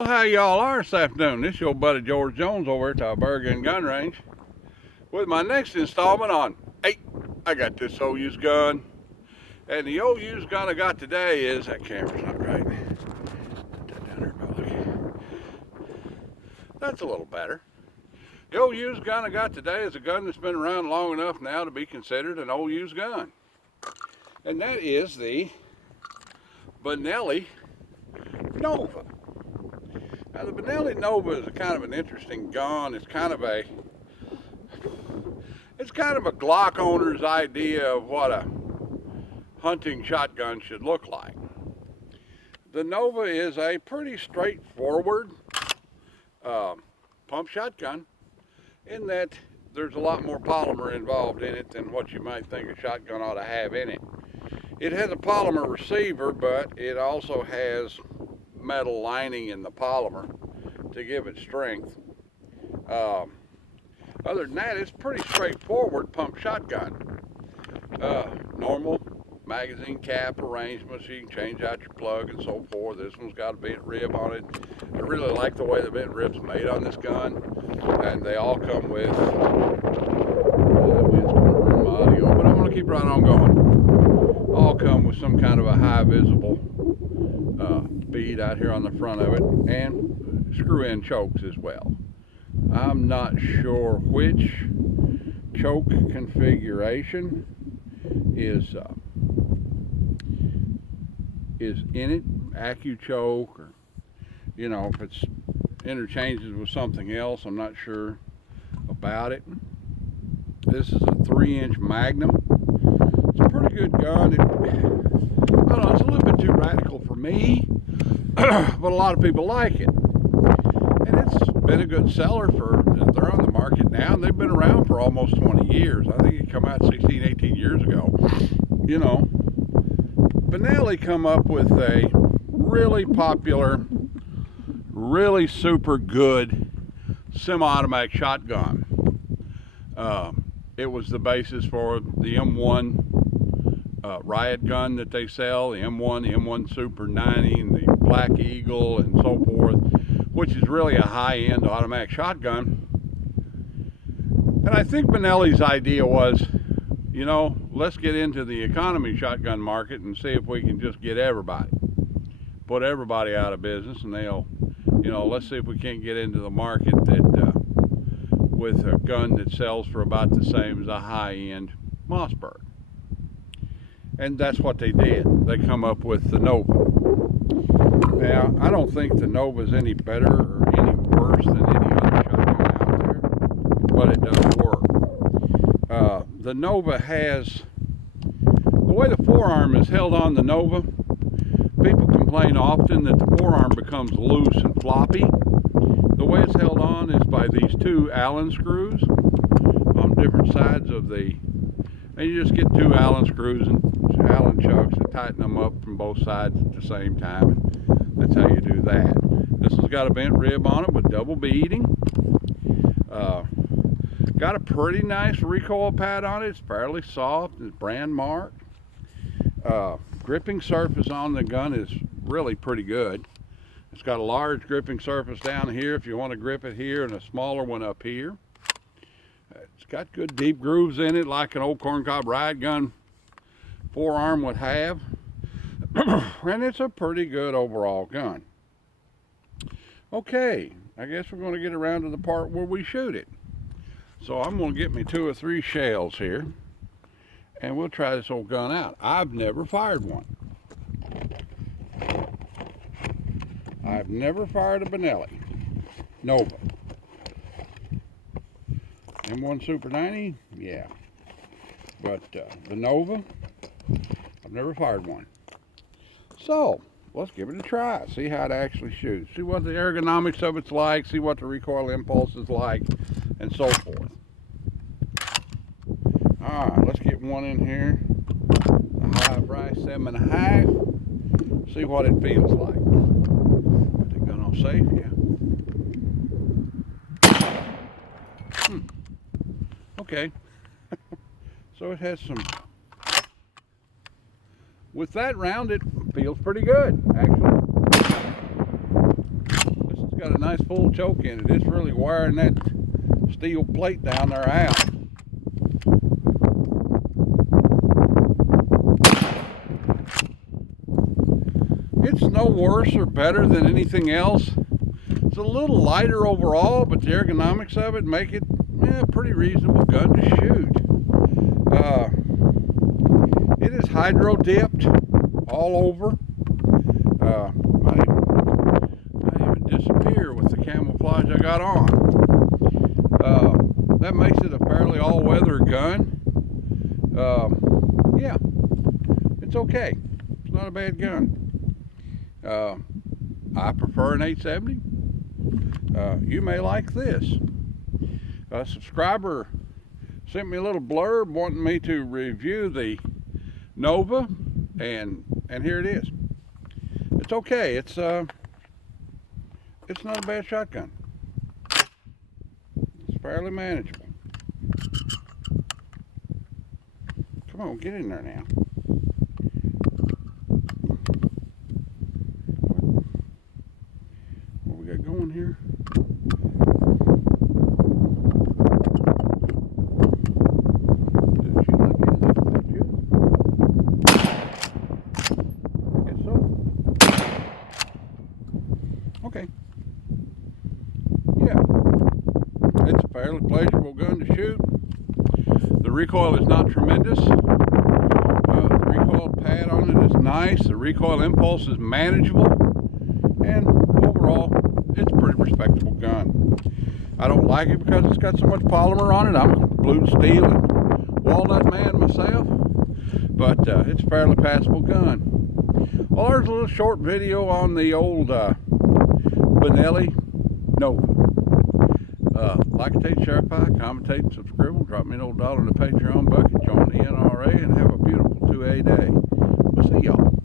How y'all are this afternoon? This is your buddy George Jones over at the Bergen Gun Range with my next installment on Hey, I got this old used gun. And the old used gun I got today is, that camera's not right. Put that down there, Billy. That's a little better. The old used gun I got today is a gun that's been around long enough now to be considered an old used gun. And that is the Benelli Nova. Now the Benelli Nova is a kind of an interesting gun. It's kind of a Glock owner's idea of what a hunting shotgun should look like. The Nova is a pretty straightforward pump shotgun in that there's a lot more polymer involved in it than what you might think a shotgun ought to have in it. It has a polymer receiver, but it also has metal lining in the polymer to give it strength. Other than that, it's pretty straightforward pump shotgun. Normal magazine cap arrangements, you can change out your plug and so forth. This one's got a bent rib on it. I really like the way the bent rib's made on this gun, and they all come with audio, but I'm going to keep right on going. All come with some kind of a high visible bead out here on the front of it, and screw-in chokes as well. I'm not sure which choke configuration is in it, AccuChoke, or if it's interchanges with something else. I'm not sure about it. This is a 3-inch Magnum. It's a pretty good gun. I don't know, it's a little bit too radical for me, but a lot of people like it. And it's been a good seller they're on the market now, and they've been around for almost 20 years. I think it came out 16, 18 years ago. Benelli come up with a really popular, really super good semi-automatic shotgun. It was the basis for the M1 riot gun that they sell, the M1 Super 90, and the Black Eagle, and so forth, which is really a high-end automatic shotgun. And I think Benelli's idea was, let's get into the economy shotgun market and see if we can just get everybody, put everybody out of business, and let's see if we can't get into the market that with a gun that sells for about the same as a high-end Mossberg. And that's what they did. They come up with the Nova. Now, I don't think the Nova is any better or any worse than any other shotgun out there, but it does work. The Nova has, the way the forearm is held on the Nova, people complain often that the forearm becomes loose and floppy. The way it's held on is by these two Allen screws on different sides of and you just get two Allen screws and Allen chucks and tighten them up from both sides at the same time. That's how you do that. This has got a bent rib on it with double beading. Got a pretty nice recoil pad on it. It's fairly soft. It's brand marked. Gripping surface on the gun is really pretty good. It's got a large gripping surface down here if you want to grip it here, and a smaller one up here. It's got good deep grooves in it like an old corncob riot gun forearm would have. And it's a pretty good overall gun. Okay, I guess we're going to get around to the part where we shoot it. So I'm going to get me 2 or 3 shells here, and we'll try this old gun out. I've never fired one. I've never fired a Benelli Nova. M1 Super 90, yeah. But the Nova, I've never fired one. So, let's give it a try. See how it actually shoots. See what the ergonomics of it's like. See what the recoil impulse is like, and so forth. Alright, let's get one in here. A high Bryce 7.5. See what it feels like. Put the gun on safe, yeah. Okay. So it has some with that round, it feels pretty good, actually. got a nice full choke in it. It's really wearing that steel plate down there out. It's no worse or better than anything else. It's a little lighter overall, but the ergonomics of it make it a pretty reasonable gun to shoot. It is hydro dipped all over. Might even disappear with the camouflage I got on. That makes it a fairly all-weather gun. Yeah, it's okay. It's not a bad gun. I prefer an 870. You may like this. A subscriber sent me a little blurb wanting me to review the Nova, and here it is. It's okay. It's not a bad shotgun. It's fairly manageable. Come on, get in there now. What we got going here? Okay. Yeah. It's a fairly pleasurable gun to shoot. The recoil is not tremendous. The recoil pad on it is nice. The recoil impulse is manageable. And overall, it's a pretty respectable gun. I don't like it because it's got so much polymer on it. I'm a blued steel and walnut man myself. But it's a fairly passable gun. Well, there's a little short video on the old Benelli Nova. Like, share, commentate, and subscribe. Drop me an old $1 in the Patreon bucket. Join the NRA and have a beautiful 2A day. We'll see y'all.